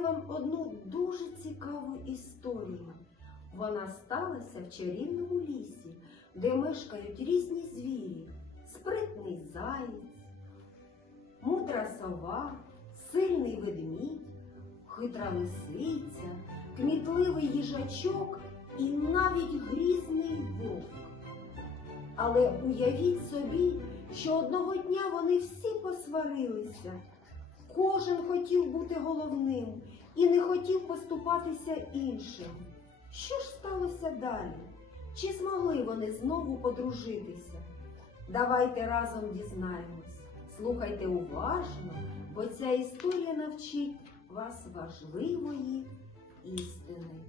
вам одну дуже цікаву історію. Вона сталася в чарівному лісі, де мешкають різні звірі, спритний заєць, мудра сова, сильний ведмідь, хитра лисиця, кмітливий їжачок і навіть грізний вовк. Але уявіть собі, що одного дня вони всі посварилися. Кожен хотів бути головним і не хотів поступатися іншим. Що ж сталося далі? Чи змогли вони знову подружитися? Давайте разом дізнаємось. Слухайте уважно, бо ця історія навчить вас важливої істини.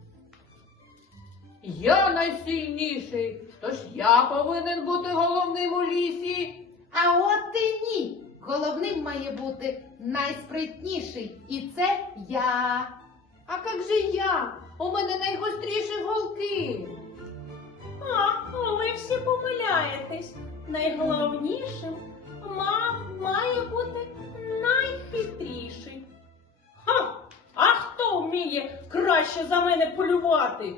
Я найсильніший, тож я повинен бути головним у лісі. А от і ні. Головним має бути найспритніший. І це я. А як же я? У мене найгостріші голки. А, ви всі помиляєтесь. Найголовнішим ма- має бути найхитріший. Ха! А хто вміє краще за мене полювати?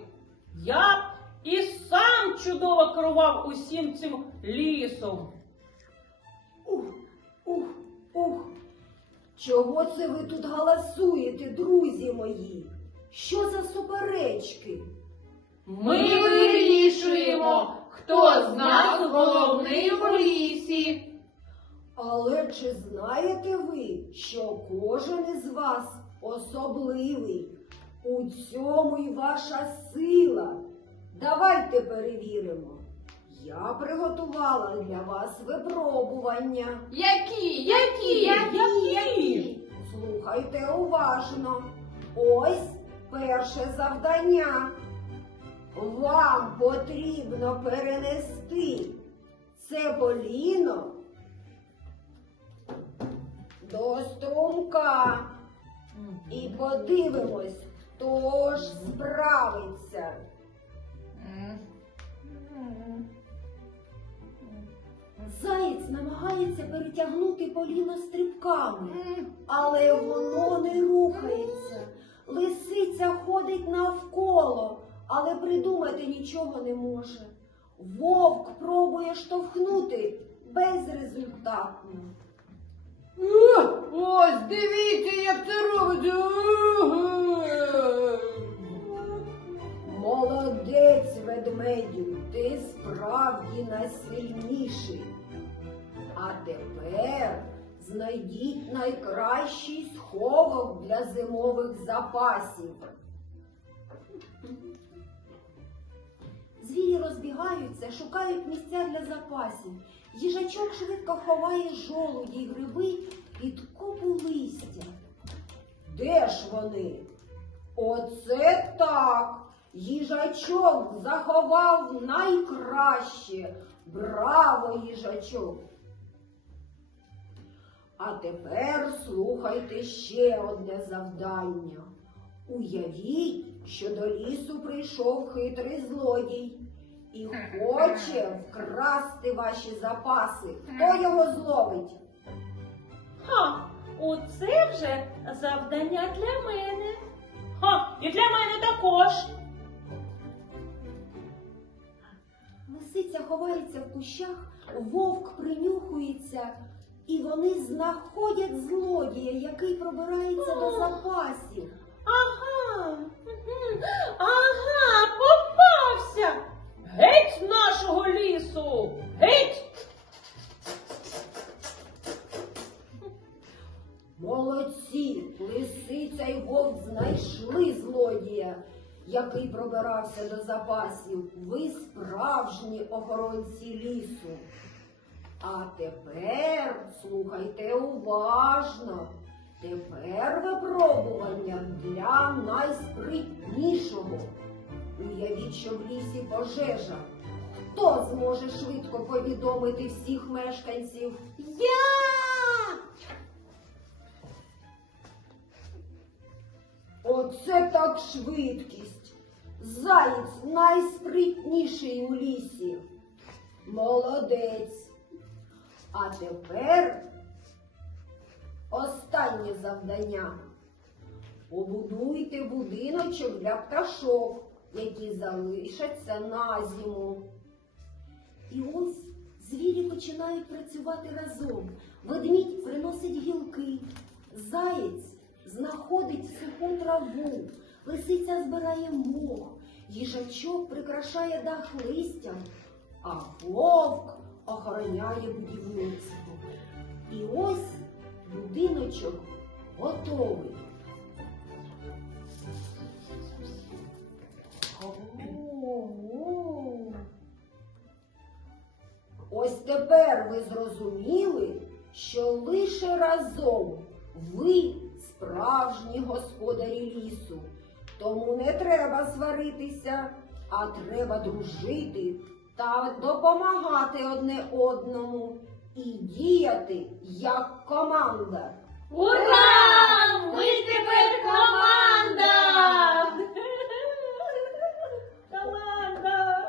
Я і сам чудово керував усім цим лісом. Чого це ви тут галасуєте, друзі мої? Що за суперечки? Ми вирішуємо, хто з нас головний у лісі. Але чи знаєте ви, що кожен із вас особливий? У цьому й ваша сила. Давайте перевіримо. Я приготувала для вас випробування. Які? Які? Які? Які? Слухайте уважно. Ось перше завдання. Вам потрібно перенести це поліно до струмка. І подивимось, поліно стрибками, але воно не рухається. Лисиця ходить навколо, але придумати нічого не може. Вовк пробує штовхнути безрезультатно. Ось дивіться, як це робиться. Молодець, ведмедю, ти справді найсильніший. А тепер знайдіть найкращий сховок для зимових запасів. Звірі розбігаються, шукають місця для запасів. Їжачок швидко ховає жолуді й гриби під купу листя. Де ж вони? Оце так. Їжачок заховав найкраще. Браво, їжачок. А тепер слухайте ще одне завдання. Уявіть, що до лісу прийшов хитрий злодій і хоче вкрасти ваші запаси. Хто його зловить? Ха! Оце вже завдання для мене. Ха! І для мене також. Лисиця ховається в кущах, вовк принюхується, і вони знаходять злодія, який пробирається до запасів. Ага, ага, попався. Геть нашого лісу. Геть. Молодці! Лисиця й вовк знайшли злодія, який пробирався до запасів. Ви справжні охоронці лісу. А тепер слухайте уважно. Тепер випробування для найспритнішого. Уявіть, що в лісі пожежа. Хто зможе швидко повідомити всіх мешканців? Я! Оце так швидкість. Заєць найспритніший у лісі. Молодець. А тепер останнє завдання. побудуйте будиночок для пташок, які залишаться на зиму. І ось звірі починають працювати разом. Ведмідь приносить гілки, заєць знаходить суху траву, лисиця збирає мох, їжачок прикрашає дах листям, а вовк охороняє будівництво. І ось будиночок готовий. Ось тепер ви зрозуміли, що лише разом ви справжні господарі лісу. Тому не треба сваритися, а треба дружити та допомагати одне одному і діяти як команда. Ура! Ми тепер команда! Команда!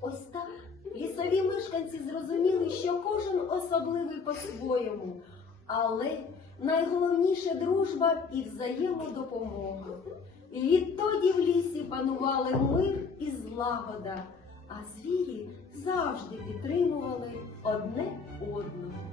Ось так лісові мешканці зрозуміли, що кожен особливий по-своєму, але найголовніше дружба і взаємодопомога. І відтоді в лісі панували мир і злагода, звірі завжди підтримували одне одного.